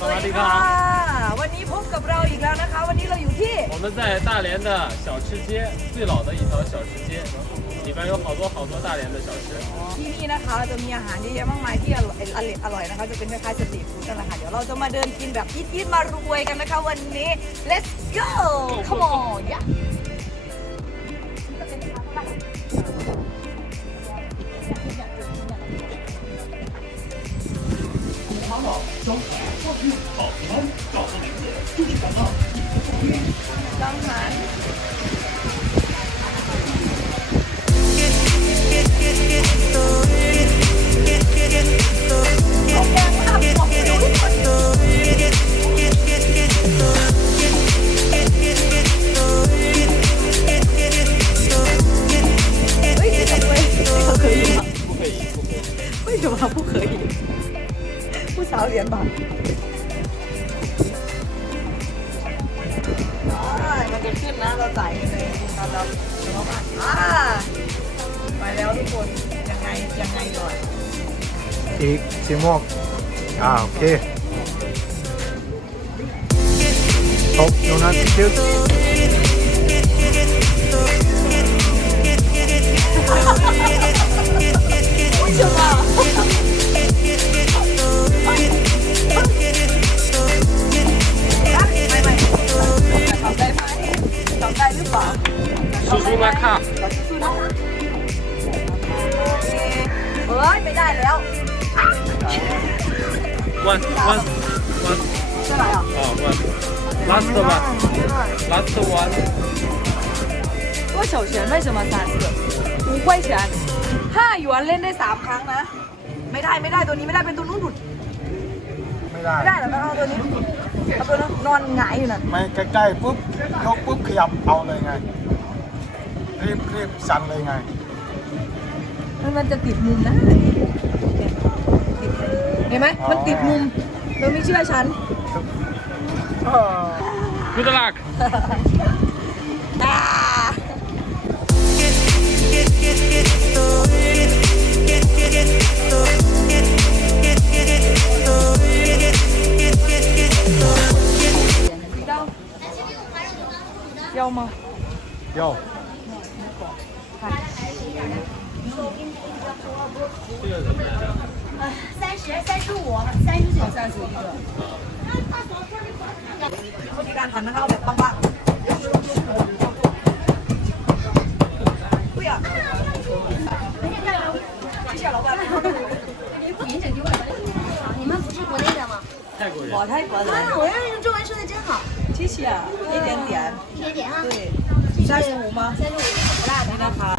สวัสดีครับ วันนี้พบกับเราอีกแล้วนะคะ วันนี้เราอยู่ที่ 我们在大连的小吃街，最老的一条小吃街，里边有好多好多大连的小吃。 ที่นี่นะคะจะมีอาหารเยอะแยะมากมายที่อร่อยอร่อยอร่อยนะคะ จะเป็นคล้ายๆสตรีทฟู้ดนั่นแหละค่ะ เดี๋ยวเราจะมาเดินกินแบบยิดๆมารวยกันนะคะวันนี้ let's go come on yeah กั งหันเฮ้ยทำไมเขาเคยอยู่อะไม่ ขึ้นนะ เราจ่ายเงินเราเราบาทอ่าไปแล้วทุกคน ยังไง ยังไงก่อนอีกสีม่วงอ่าโอเคตบโดนัทยึดอุ้ยเชื่อ เฉาเฉียนไม่สมสารเสือกอูกล้วยเฉียห้าหยวนเล่นได้สามครั้งนะ ไม่ได้ไม่ได้ตัวนี้ไม่ได้เป็นตัวนู้นดุดไม่ได้ได้หรอไม่เอาตัวนี้เอาตัวนู้นนอนหงายอยู่น่ะไม่ใกล้ๆปุ๊บยกปุ๊บขยับเอาเลยไง รีบรีบสั่นเลยไง มันมันจะติดมุมนะเห็นไหมมันติดมุมเราไม่เชื่อฉัน Good luck. Dâu mà Dâu Hả? Cái đàn ờ, thần nó cao đẹp băng băng 谢谢老板。你们不是国内的吗？泰国人。我泰国人。啊，我用中文说的真好。谢谢。一点点。一点点啊。对。三十五吗？三十五，不辣的。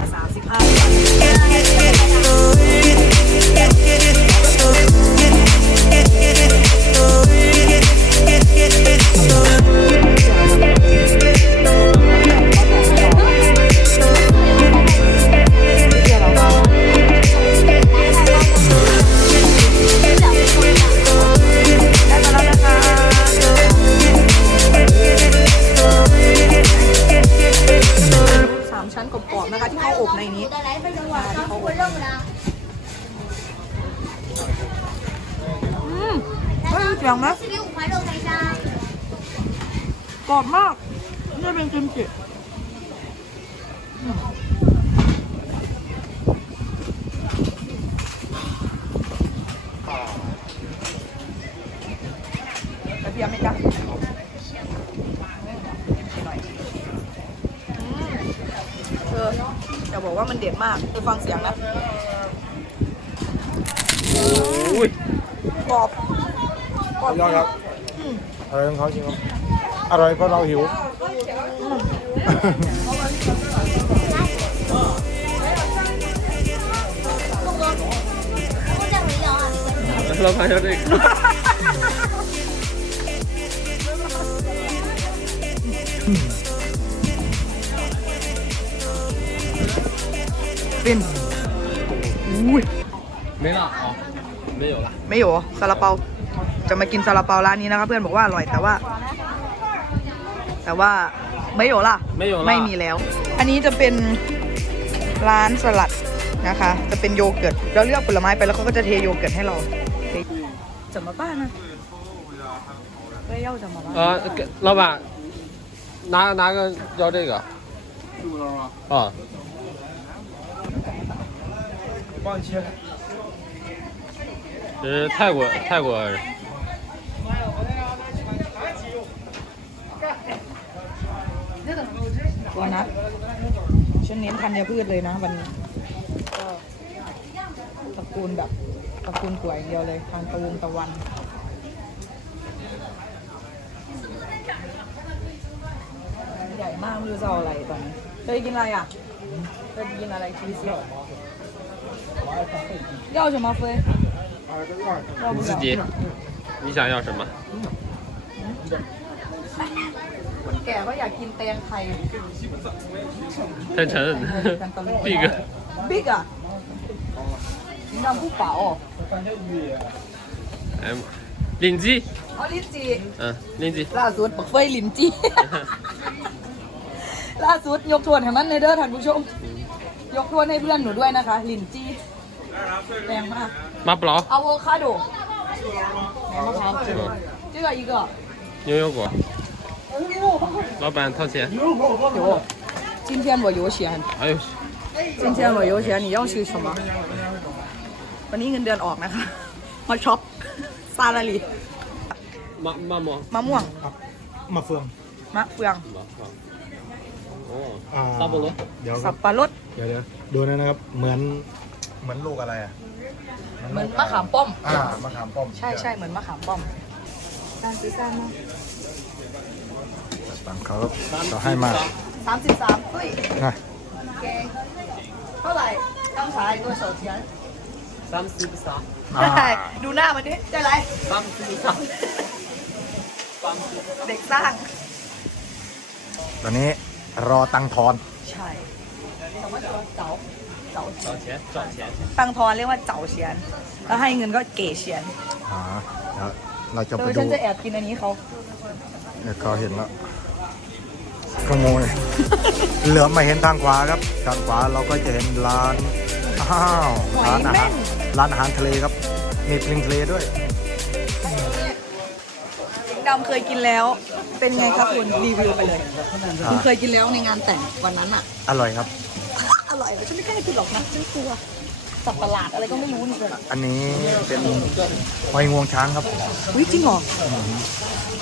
กรอบๆนะคะ ที่เขาอบในนี้ที่เขาอบอืมเฮ้ยเสียงนะกรอบมากนี่เป็นกิมจิ บอกว่ามันเด็ดมากไปฟังเสียงนะโอ้ยกรอบกรอบยอดครับอืมร่อยของเขาจริงครับอร่อยเพราะเราหิว เราพายรถเอง ฟินอุ้ย 没了啊，没有了。 ไม่อยู่ซาลาเปา จะมากินซาลาเปาร้านนี้นะคะ เพื่อนบอกว่าอร่อยแต่ว่า แต่ว่าไม่อยู่ล่ะ 没有了。 ไม่มีแล้ว อันนี้จะเป็นร้านสลัดนะคะ จะเป็นโยเกิร์ตเราเลือกผลไม้ไปแล้วเขาก็จะเทโยเกิร์ตให้เราเทจะมาบ้านนะ เฮ้ย要什么吗？呃，给老板，拿拿个要这个。啊， 帮你切开。这是泰国泰国人。 ตัวนัดฉันเน้นธัญพืชเลยนะวันนี้ก็ตระกูลแบบตระกูลสวยอย่างเดียวเลยทางตะวงตะวัน ใหญ่มากไม่รู้จะเอาอะไรตอนนี้เคยกินอะไรอ่ะเคยกินอะไรชีสเหรอ 要什么飞？要不了你自己，你想要什么？ คนแก่ก็อยากกินแตงไทย 太沉，big。 บิ๊กอ่ะ你让不饱哦哎呀妈，领鸡， เอาลิ้นจี่ 嗯，领鸡。 ล่าสุดบักเฟยลิ้นจี่ ล่าสุดยกทวนให้มันในเด้อท่านผู้ชม ยกทวนให้เพื่อนหนูด้วยนะคะ ลิ้นจี่ แรงมาก 马布劳， อะโวคาโดไหนมะพร้าว这个一个牛油果。老板掏钱。有今天我有钱哎呦，今天我有钱你要吃什么วันนี้เงินเดือนออกนะคะ มาช็อปซาลาลี 马马么？ มะม่วง มาเฟือง มะเฟือง 马放。 อ่า 哦，萨波罗。 เดี๋ยวค สั รั บบ ปะรด เดี๋ยวเดี๋ยวดูนะนะครับ เหมือน เหมือนลูกอะไรอะเหมือนมะขามป้อม อ่ามะขามป้อมใช่ใช่เหมือนมะขามป้อมการซื้อสร้างมาตามเขาเขาให้มาสามสิบสามเฮ้ยโอเคเท่าไหร่ต้องใช้ด้วยโซเชียนสามสิบสามดูหน้ามันดิได้ไรสามสิบสามเด็กสร้าง ตอนนี้รอตังทอน ใช่แต่ว่าจะเสา เจ๋อเฉียนเฉียนเจาะเฉียนตังทอนเรียกว่าเจ๋อเฉียน แล้วให้เงินก็เก๋เฉียนล้วเราจะโดไปยดูฉันจะแอบกินอันนี้เขาเดี๋ยวก็เห็นแล้วขโมย เหลือมาเห็นทางขวาครับทางขวาเราก็จะเห็นร้านอ้าวร้านอาหารร้านอาหารทะเลครับ มีปลิงทะเลด้วย ดำเคยกินแล้ว เป็นไงครับคุณรีวิวไปเลย อ่คุณเคยกินแล้วในงานแต่งวันนั้นอะอร่อยครับ ร่อยแต่ฉันไม่กล้ากินหรอกนะฉันกลัวสับประหลาดอะไรก็ไม่รู้นี่เลยอันนี้เป็นหอยงวงช้างครับอุ้ยจริงเหรอ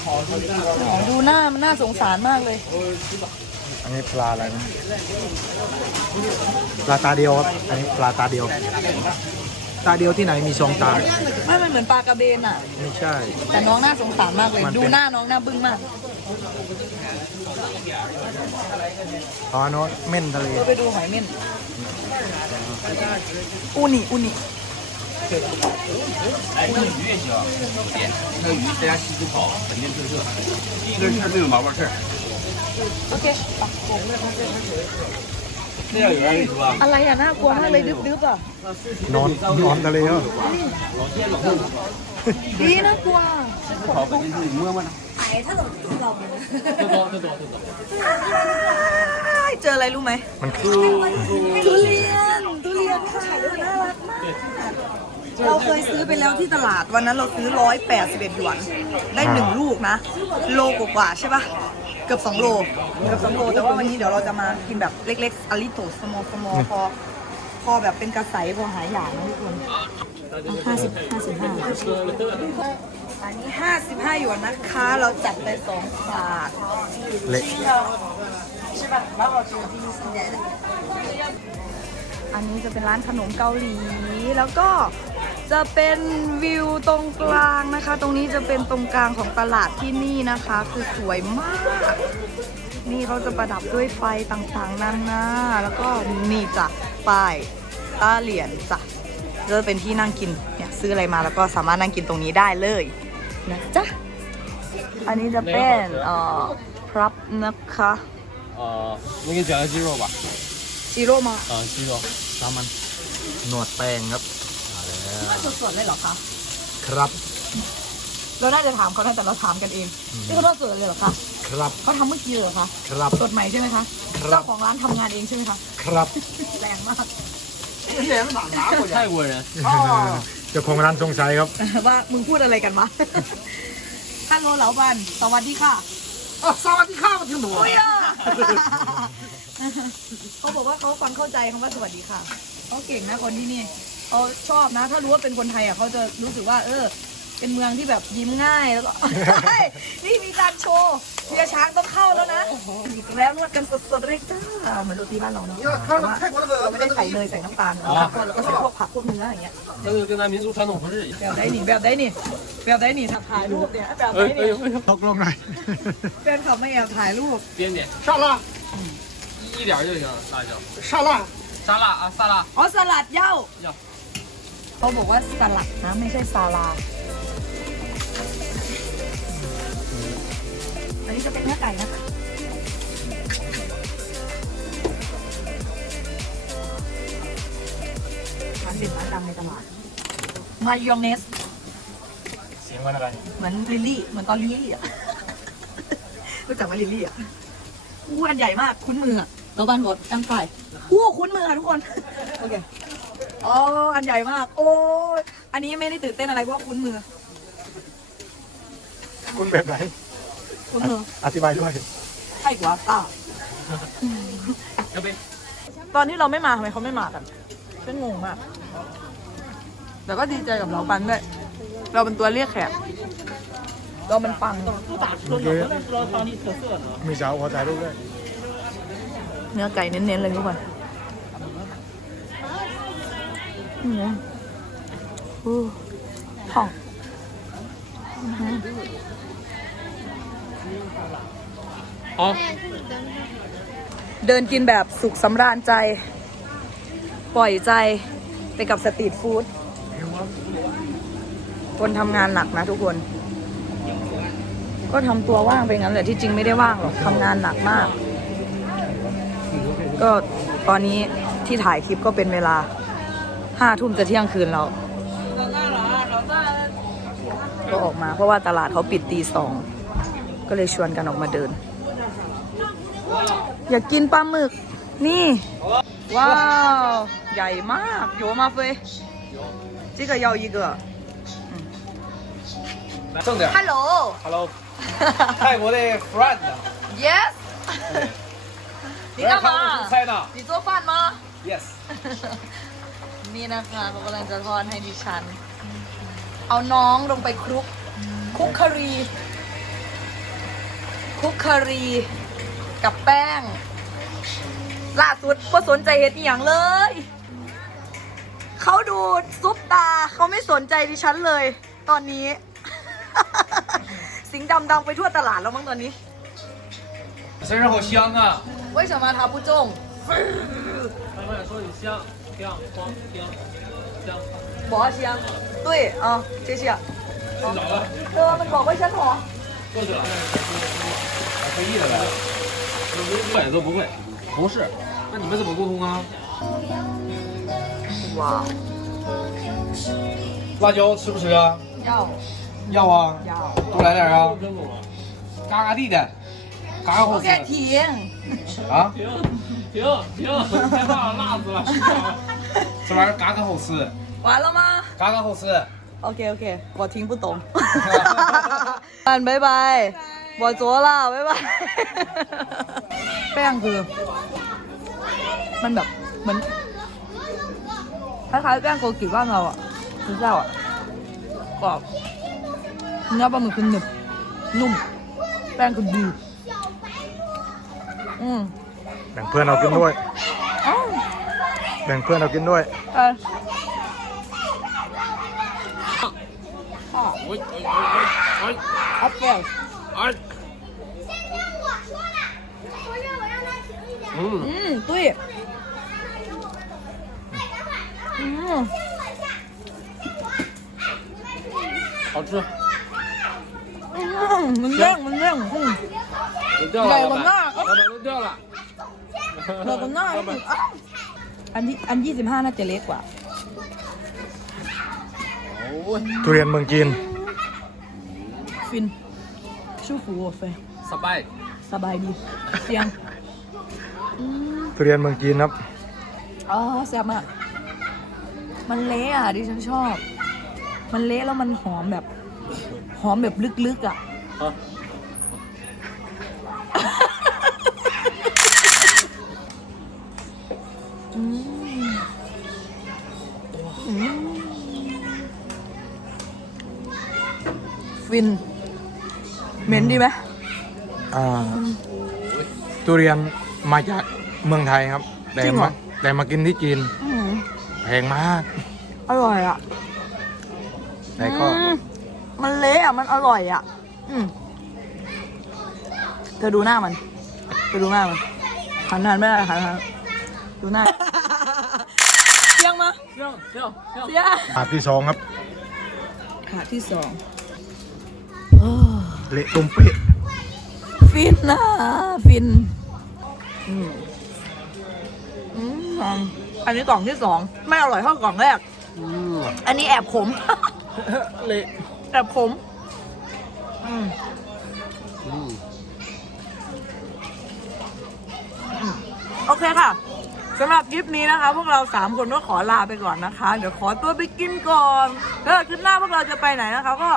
อ๋อดูหน้ามันน่าสงสารมากเลย อันนี้ปลาอะไรนะปลาตาเดียวครับอันนี้ปลาตาเดียว ตาเดียวที่ไหนมีสองตา ไม่มันเหมือนปลากระเบนอะ ไม่ใช่ แต่น้องน่าสงสารมากเลย มันเป็น ดูหน้าน้องหน้าบึ้งมาก อ๋อโน้ตเม่นทะเล เราไปดูหอยเม่นอูนิอูนิ 那鱼在家洗不好，本地特色。第一个事儿没有毛病事儿， โอเคไป 那要有人跟你说啊， อะไรอะน่ากลัวมากเลยดึ๊บๆอะนอนนอนทะเลเหรอดีน่ากลัวเจออะไรรู้ไหมมันคือทุเรียนทุเรียนค่ะน่ารักมาก เราเคยซื้อไปแล้วที่ตลาดวันนั้นเราซื้อร้อยแปดสิบเอ็ดหยวน ได้หนึ่งลูกนะ โลกว่าๆใช่ปะเกือบสองโลเกือบสองโล แต่ว่าวันนี้เดี๋ยวเราจะมากินแบบเล็กๆอลิโตสมอสมอพอพอแบบเป็นกระใสพอหายอยากนะทุกคนห้าสิบห้าสิบห้าอันนี้ห้าสิบห้าหยวนนะคะ เราจัดไปสองถาดเละใช่ปะแล้วเราซื้อที่นี่ส่วนใหญ่เลยอันนี้จะเป็นร้านขนมเกาหลีแล้วก็ จะเป็นวิวตรงกลางนะคะ ตรงนี้จะเป็นตรงกลางของตลาดที่นี่นะคะ คือสวยมาก นี่เขาจะประดับด้วยไฟต่างๆนานาแล้วก็นี่จ้ะป้ายต้าเหรียญจ้ะจะเป็นที่นั่งกินเนี่ยซื้ออะไรมาแล้วก็สามารถนั่งกินตรงนี้ได้เลยนะจ๊ะ อันนี้จะเป็นเอ่อพรับนะคะ 呃，我给你讲个鸡肉吧。 จิโร่มา 啊，鸡肉。 ตามมันหนวดแป้งครับ มาแล้ว สดๆเลยเหรอคะ ครับ เราน่าจะถามเขานะแต่เราถามกันเองนี่เขาทอดสดเลยเหรอคะ ครับ เขาทำเมื่อกี้เหรอคะ ครับ สดใหม่ใช่ไหมคะ ครับ เจ้าของร้านทำงานเองใช่ไหมคะ ครับ แรงมาก 泰国人。 อ๋อ เจ้าของร้านสงสัยครับ ว่ามึงพูดอะไรกันวะ ฮัลโหลเหลาบัน สวัสดีค่ะ อ่ะสวัสดีครับมาถึงหนู โอ้ยอ่ะ เขาบอกว่าเขาฟังเข้าใจคำว่าสวัสดีค่ะ เขาเก่งนะคนที่นี่ เขาชอบนะ ถ้ารู้ว่าเป็นคนไทยอ่ะเขาจะรู้สึกว่า เออ เป็นเมืองที่แบบยิ้มง่ายแล้วก็ นี่มีการโชว์เบียร์ช้างต้องเข้าแล้วนะอีกแล้วนวดกันสดๆเลยจ้าเหมือนโรตีบ้านเราเนาะแต่ว่าเราไม่ได้ใส่เลยใส่น้ำตาลนะครับแล้วก็ใส่พวกผักพวกเนื้ออย่างเงี้ย 这个跟咱民族传统不是一样。 แบบได้หนิแบบได้หนิแบบได้หนิถ่ายรูปเนี่ยแบบได้หนิ ตกลงหน่อย แฟนขับมาแอบถ่ายรูป 边边沙拉一点就行，大小沙拉沙拉啊沙拉。 อ๋อสลัดเหย้า เหย้า เขาบอกว่าสลัดนะไม่ใช่ซาลา อันนี้จะเป็นเนื้อไก่นะคะร้านเด่นร้านดังในตลาด มายองเนส เสียงมันอะไร เหมือนลิลลี่ เหมือนตอนลิลลี่อะ รู้จักว่าลิลลี่อะอ้วนใหญ่มาก คุ้นมืออะเราบ้านรถจังไก่อู้คุ้นมือค่ะทุกคน โอเค อ๋อ อันใหญ่มาก โอ้ยอันนี้ไม่ได้ตื่นเต้นอะไรว่าคุ้นมือ คุ้นแบบไหน คุ้นมือ อธิบายด้วย ใช่กว่าอะตอนที่เราไม่มาทำไมเขาไม่มากันฉันงงมากแต่ก็ดีใจกับเราปันด้วย เราเป็นตัวเรียกแขก เราเป็นปัง มีสาวขอถ่ายรูปด้วย เนื้อไก่เน้นๆเลยทุกคน อืมอู้ห่องอื้อหือ好，เดินกินแบบสุขสำราญใจ ปล่อยใจไปกับสตรีทฟู้ดคนทำงานหนักนะทุกคน ก็ทำตัวว่างไปงั้นแหละที่จริงไม่ได้ว่างหรอกทำงานหนักมาก ก็ตอนนี้ที่ถ่ายคลิปก็เป็นเวลา ห้าทุ่มจะเที่ยงคืนแล้ว ก็ออกมาเพราะว่าตลาดเขาปิดตีสอง ก็เลยชวนกันออกมาเดิน อยากกินปลาหมึก นี่ ว้าว ใหญ่มาก有吗飞这个要一个正点。 Hello Hello，泰国的 friend， Yes 你干嘛猜呢你做饭吗？Yes。 นี่นะคะเขากำลังจะทอดให้ดิฉัน เอาน้องลงไปคลุกคลุกคารีคลุกคารี กับแป้ง ล่าสุดก็สนใจเห็ดอหย่างเลย เขาดูซุปตาเขาไม่สนใจดิฉันเลย ตอนนี้ สิงห์ดำดังไปทั่วตลาดแล้วมั้งตอนนี้ 身上好香啊！为什么他不种？慢慢说你香， 抹香，香，对啊，谢谢。好，给我们搞个香口。过去了。会意的呗。不会都不会，不是，那你们怎么沟通啊？哇，辣椒吃不吃啊？要，要啊，要，多来点啊，嘎嘎地的。嘎嘎好吃 OK，停。啊！停停停！别辣了，辣死了！这玩意儿嘎嘎好吃，完了吗嘎嘎好吃。 ？OK OK，我听不懂。拜拜，我做了，拜拜。แป้งคือ มันแบบเหมือนคล้ายๆแป้งโกกิบ้านเราอ่ะคือเจ้าอ่ะกรอบเนื้อปลาหมึกคือหนึบนุ่ม แป้งคือดี อืม แบ่งเพื่อนเรากินด้วย แบ่งเพื่อนเรากินด้วย เออโอ๊ยโอ๊ยโอ๊ยเอาเปล่าโอ๊ยอืมอืมตุ้ยอืม好吃มันเรื่องมันเรื่องอืม เดี๋ยวเดี๋ยว ใหญ่กว่าหน้า เราไปรุ่นเดียวล่ะเราตรงน่าอันที่อันยี่สิบห้าน่าจะเล็กกว่า ทุเรียนเมืองจีน ฟินชูฟูเฟสบายสบายดี เสียงทุเรียนเมืองจีนครับ อ๋อแซ่บมาก มันเละอะดิฉันชอบ มันเละแล้วมันหอมแบบ หอมแบบลึกๆอะ ฟิน เหม็นดีไหมอ่าทุเรียนมาจากเมืองไทยครับ แต่จริงเหรมาอ แต่มากินที่จีนอืมแพงมาก อร่อยอะแต่ก็อืมมันเละอะ มันอร่อยอะ อืมเธอดูหน้ามันเธอดูหน้ามันหันหันไม่ได้หันหัน ดูหน่าเสียงมาเสียงเสียงเสียงถาดที่สองครับถาดที่สองเละตุ้มเป๊ะฟินนะฟินอืมอืมอันนี้กล่องที่สองไม่อร่อยเท่ากล่องแรกอันนี้แอบขมเละแอบขมอืมโอเคค่ะ สำหรับคลิปนี้นะคะ พวกเรา 3 คนก็ขอลาไปก่อนนะคะ เดี๋ยวขอตัวไปกินก่อนแล้วคลิปหน้าพวกเราจะไปไหนนะคะ ก็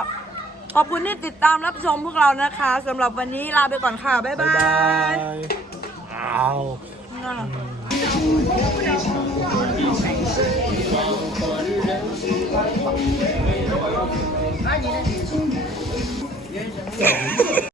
ขอบคุณที่ติดตามรับชมพวกเรานะคะสำหรับวันนี้ลาไปก่อนค่ะ บ๊ายบาบ๊ายายยอ้าว